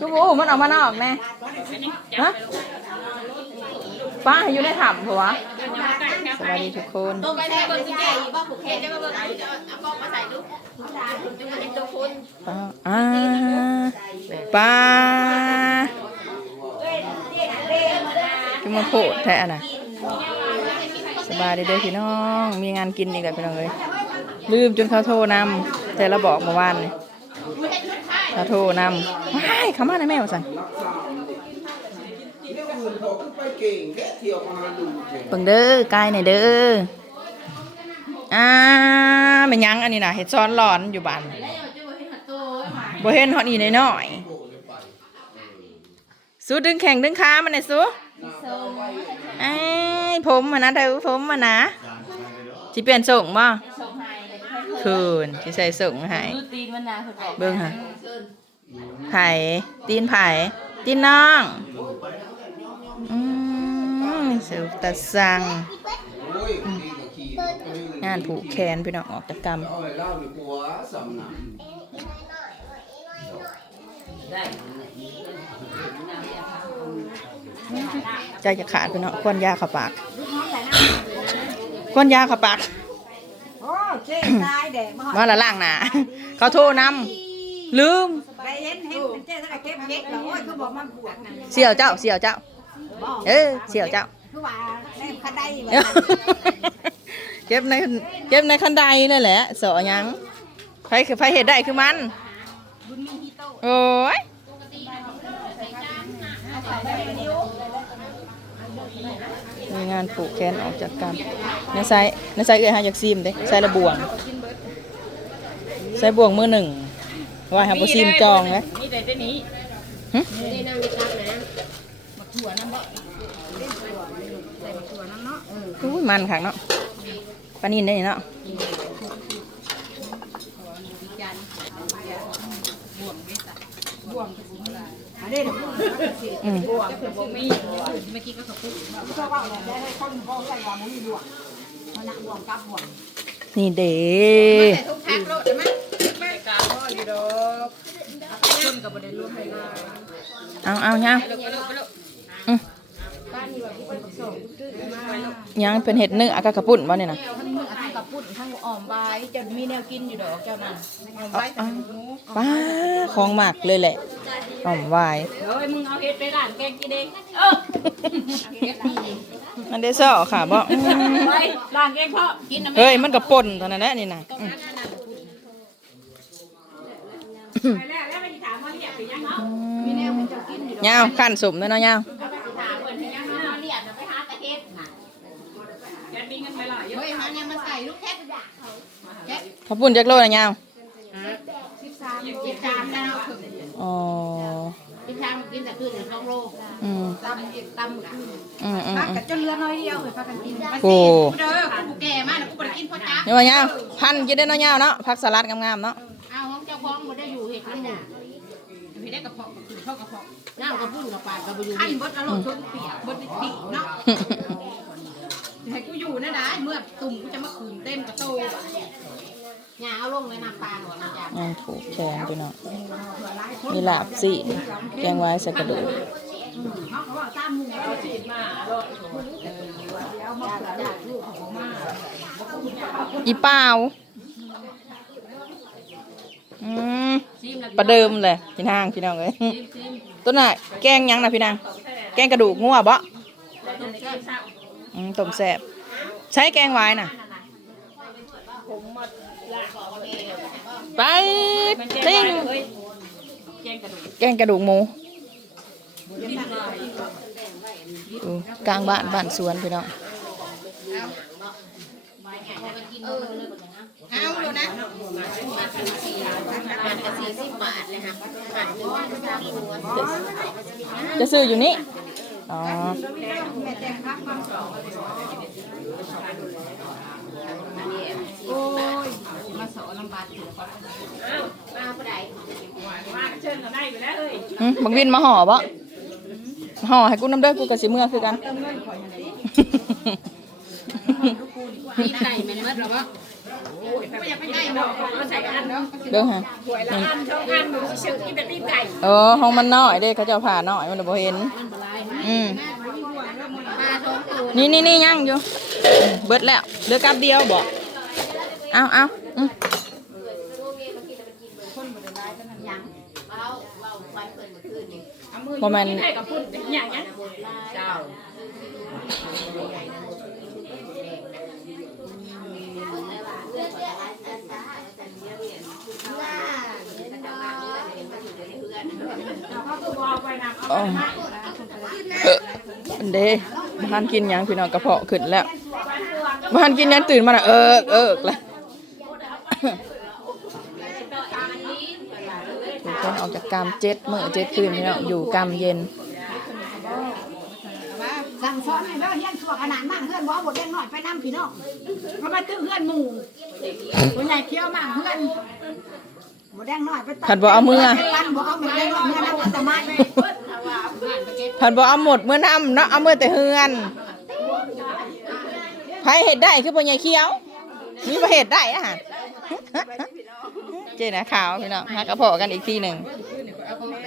ทุกโอ้มันออกมานอกแน่ฮะป้าอยู่ในถ้ำเหรอวสวัสดีทุกคนต้มแซ่บเบิ่งสิแก่อยู่บ่ผูกแขนมาเบิ่งเอาจะเอากล้องมาใส่ดูจะมาเห็นตัวคุณป้าอ่าป้าคือมาโพดแท้น่ะสบายดีเด้อพี่น้อง มีงานกินอีกแล้วพี่น้องเลยลืมจนเขาโทรนำ แต่เราบอกเมื่อวานนี่เขาโทรนำว้ายเขามาในแม่ว่าสั่นที่อื่นเขาก็ไปเก่งแค่เที่ยวมาดูเก่งเบิ่งเด้อกายหน่อยเด้ออ่าเป็นหยังอันนี้น่ะเห็ดซ้อนหลอนอยู่บ้านบ่เห็นฮอดอีน้อยๆสู้ดึงแข่งดึงขามันหน่อยสู้ไอ้ยผมมันนะเด้อผมมันนะสิเปลี่ยนส่งบ่ คืนสิใส่ส่งให้ดูตีนมันนะเพิ่นบอกเบิ่งหะไผตีนไผตีนน้องอืมสุดตะสังโอ้ยดีกว่าขี่ไปเลยงานผูกแขนพี่น้องออกจากกรรมเอาไอ้เล่าดีกว่าสำนักใจจะขาดพี่น้องควนยาเขับปากควนยาเขับปากโอ้ เจ๊ตายแดดมาหอดมาละล่างหนาเขาโทรนำลืมไปเห็นเห็นเป็นเจ๊สักเก็บเก็บแล้วโอ้ยคือบอกมันบวกนั่นเสี่ยวเจ้าเสี่ยวเจ้าเออเสี่ยวเจ้า คือว่าแม่คันได้แบบเก็บในเก็บในคันใดนั่นแหละสอหยังไผคือไผเห็ดได้คือมันโอ้ย งานผูกแขนออกจากกันในไซในไซเอ้ยฮะอยากซีมเด้ไซละบ่วงไซบ่วงมือหนึ่งว่าหาบ่ซีมจองไหมมีแต่ตัวนี้หึได้นั่งในคักนะอุ้ยมันขังเนาะปลานินได้เนาะอันนี้เดี๋ยวอืมบ วกบวกมีเมื่อกี้ก็ขอบคุณชอบว่าได้ให้คนพ่อใส่ว่ามันมีบวกมันนักบวกกับบวกนี่เด้ทุกทักโลดได้มั้ยเอาเอาเนี่ย ยังเป็นเห็ดเนื้ออากากระปุ่นวะเนี่ยนะทั้งมือทั้งกระปุ่นทั้งอ่อมใบจะมีแนวกินอยู่ดอกเจ้านั่นอ่อมใบเอาป้าของหมักเลยแหละหอมวายเฮ้ยมึงเอาเฮ็ดไปร้านแกงกินเองเออมันได้ซ่อค่ะบ่อืมไปร้านแกงเพาะกินน้ำเฮ้ยมันกระป่นเท่านั้นแหละนี่นะอืมไปแล้วแล้วไปถามว่าเรียกไปยังเนาะยาวขั้นสมเลยเนาะยาว ยเยอะเฮ้ยหาเนี่ยมาใส่ลูกแคทข้าวปุ้นจักโลนะยาวสิบสามแล้วอ๋อสิบสามกินแต่คืนหนึ่งสองโลอืมตำอีกตำคืนอืมอืมพักอืมกับจนเรือน้อยเดียวเลยพักกันกินโอ้เด้อกูแก่มากแล้วกูบ่ได้กินพ่อจ้านี่ว่ายาวพันกินได้เนาะยาวเนาะผักสลัดงามๆเนาะเอาของเจ้าของบ่ได้อยู่เฮ็ดน้ำหมูพี่ได้กระเพาะคือเข้ากระเพาะน้ำกระปุ้นกระปาดกระบ่อยู่ขั้นบดอารมณ์ชนเปียกบดปีกเนาะ ให้กูอยู่นะได้เมื่อตุ่มกูจะมาขืนเต็มกระโตหยาเอาลงเลยน้ำปลาหน่อยมันจะงานผูกแขนพี่น้องมีลาบสิแกงไว้ใส่กระดูกอีเปล่าอืมประเดิมเลยพี่นางพี่น้องเลยต้นน่ะแกงยังนะพี่นางแกงกระดูกงัวบ่ อืมต้มแซ่บใช้แกงไว้น่ะ ไปติ้งแกงกระดูกหมูดูกลางบ้านบ้านสวนพี่น้องเอาเลยนะจะซื้ออยู่นี่ อ๋อโอ้ยมาสอนน้ำบาทถือก่อนอ้าวมาผู้ใดมาเชิญกันได้ไปแล้วเฮ้ยหึบังวินมาห่อบ่ห่อให้กูน้ำเด้อกูกับสิเมื่อคือกันมีไก่แม่นเมื่อหรอวะไม่อยากไปใกล้เนาะเขาใส่อันเนาะ เบิ่งฮะหวยละอันช่องอันมันสิกินแบบตีนไก่เออห้องมันน้อยเด้เขาเจ้าผ่าน้อยมันเลยบ่เห็นอืมปลาท้องตัวนี่นี่นี่ยังอยู่อืมเบิดแล้วเหลือกับเดียวบอกเอาเอาอืมบ่แม่น ให้กับพุ่นอย่าง เงี้ยเจ้าอ๋อเอออันเด้บ้านกินหยังพี่น้องกระเพาะขึ้นแล้วบ้านกินหยังตื่นมาน่ะเอิกเอิกแล้วทุกคนออกจากกามเจ็ดมื้อเจ็ดคืนพี่น้องอยู่กามเย็นสั่งสอนให้เด้อเฮียนชั่วขนาดมั่งเพื่อนบ่เอาบทเล่นหน่อยไปนำพี่น้องก็มาตื้อเพื่อนหมู่คนใหญ่เคี้ยวมั่งเพื่อนบ่แดงน้อยไปตัดผัดบ่เอามือปันบ่เอามือแดงน้อยเมื่อนั้นอัตมา ผัดบ่เอาหมดมื้อน้ำเนาะเอามื้อแต่เฮือนไผเฮ็ดได้คือบ่ใหญ่เขียว มีบ่เฮ็ดได้อาหารเจนะขาวพี่น้องหากระเพาะกันอีกทีหนึ่งเอาของไป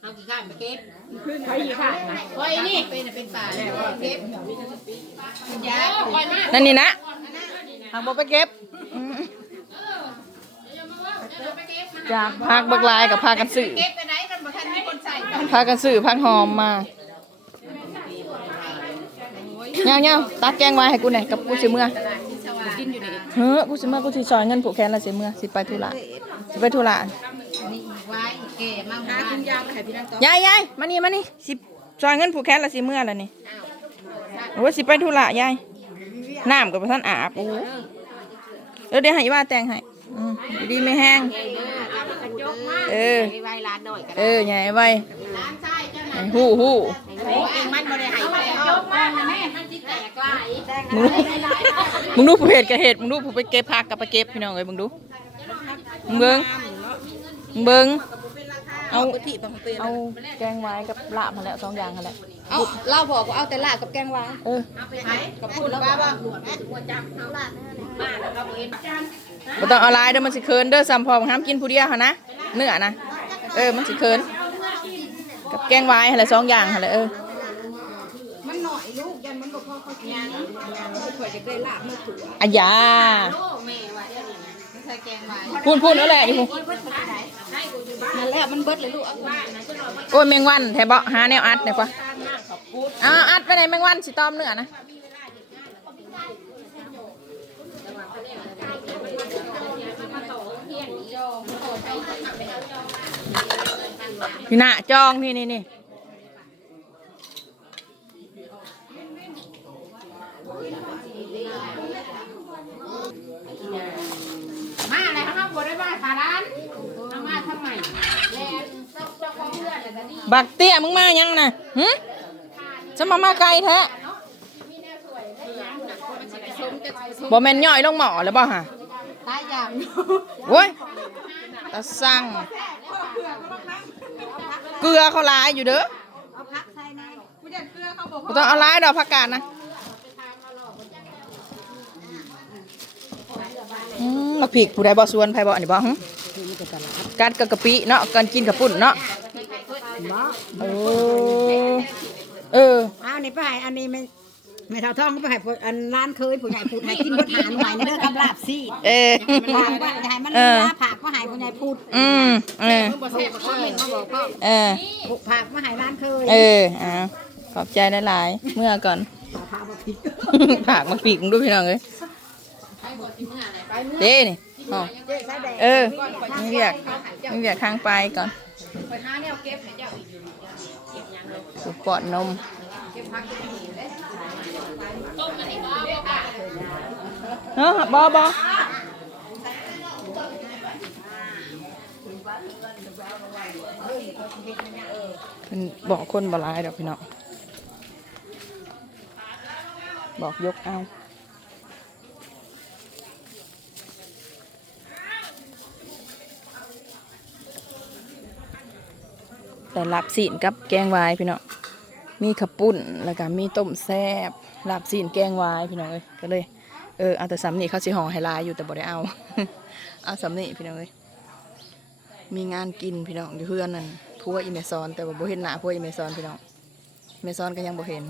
เอากี่ข้ามไปเก็บใครกี่ข้ามนะไว้นี่เป็นเป็นป่าแล้วเก็บยาคอยมากนั่นนี่นะหากบอกไปเก็บอืมจากพักบักลายกับพากันสื่อ พากันสื่อพักหอมมาเงี้ยวเงี้ยวตักแกงไว้ให้กูหน่อยกับกูสิเมื่อกินอยู่นี่เฮ้อกูสิเมื่อกูสิซอยเงินผูกแขนแล้วสิเมื่อสิไปธุระสิไปธุระนี่ไว้แก่มาหาคุณยามาให้พี่น้องต่อยายยายมานี่มานี่สิซอยเงินผูกแขนแล้วสิเมื่อแล้วนี่โอ้ยสิไปธุระยายน้ำกับท่านอาบโอ้เดี๋ยวเดี๋ยวให้ว่าแต่งให้อืมอยู่ดีไม่แห้ง เออไว้ร้านหน่อยกันเออใหญ่ไว้ร้านใช่เจ้าไอ้ฮู้ฮู้โอ้เองมันบ่ได้ให้ไปยกมาแม่มันสิแตกหลายมึงดูมึงดูผู้เหตุกับเหตุมึงดูผู้ไปเก็บผักกับไปเก็บพี่น้องเอ้ยมึงดูมึงเบิ้งมึงเบิ้งเอาเอาแกงไว้กับลาบมาแล้วสองอย่างมาแล้วเอาเล่าบอกว่าเอาแต่ลาบกับแกงวาเออกับพูดแล้วว่าหลวงหัวจับเอาละมาแล้วก็เห็นจาน บ่ต้องเอาลายเด้อมันสิเคินเด้อซ้ำพอห้ามกินผู้เดียวหั่นนะเนื้อนะเออมันสิเคินกับแกงว้หั่นแหละสองอย่างหั่นแหละเออมันหน่อยลูกยันมันบ่พอเขากินยังข่อยจะได้ลาบมาถูกอะยาโอ้แม่ว่าเดี๋ยวนี้ไม่ใช่แกงไว้พูนพูนเอาแหละอยู่พูนนั่นแหละมันเบิดเลยลูกอาโอ้ยแมงวันแทบเบาหาแนวอัดหน่อยกว่าเอาอัดไปไหนแมงวันสิตอมเนื้อนะ พี่น่ะจองนี่นี่นี่มาอะไรข้างนอกบ่ได้มาขาร้านเอามาทำไมแลเจ้าของเพื่อนแต่นี่บักเตี้ยมึงมายังน่ะหึจะมามาไกลแท้บ่แม่นย่อยลงหมอแล้วบ่ฮะตายอย่างโว้ยตาสั่งเก ลือเขาหลายอยู่เด้อเอาผักใส่ในกูจะเกลือเขาบอกบ่ต้องเอาหลายดอกผักกาดนะอืมมาผิกผู้ใดบ่สวนไผบ่อันนี้บ่หึกัดกับกะปิเนาะกันกินกับปุ่นเนาะบ่โอ้เออ เอานี่ไปให้อันนี้ไม่ ไม่เท่าท้องก็ไปให้ผู้อันร้านเคยผู้ใหญ่พูดให้กินบ่ทานหน่อยนะเด้อกับลาบซีดเออลาบว่าอย่าให้มันเออ ลาผักมาให้ผู้ใหญ่พูดอืมเออ บ่แซ่บบ่ค่อยมาบอกพ่อเออผักมาให้ร้านเคยเอออ่าขอบใจหลายๆเมื่อก่อน ผักบ่ผิดผากมาปีกมึงดูพี่น้องเลยเด้นี่อ๋อเจ๊ใส่แดงเออไม่เรียกไม่เรียกข้างไปก่อนไปหาแนวเก็บให้เจ้าอีกอยู่สุกปอดนมต้มอันนี้บ่ เอาบ่ค่ะเนาะบอบอเป็นบอกคนบลายดอกพี่น้องบอกยกเอาแต่ลาบสีนกับแกงวายพี่น้อง มีขปุ่นแล้วก็มีต้มแซ่บลาบซีนแกงวายพี่น้องเอ้ยก็เลยเออเอาแต่สำนี่เขาสิห่อไฮไลท์อยู่แต่บ่ได้เอา เอาสำนี่พี่น้องเอ้ยมีงานกินพี่น้องอยู่เพื่อนนั่นพัวอิเมซอนแต่ว่าบ่เห็นหน้าพัวอิเมซอนพี่น้องอีเมซอนก็ยังบ่เห็น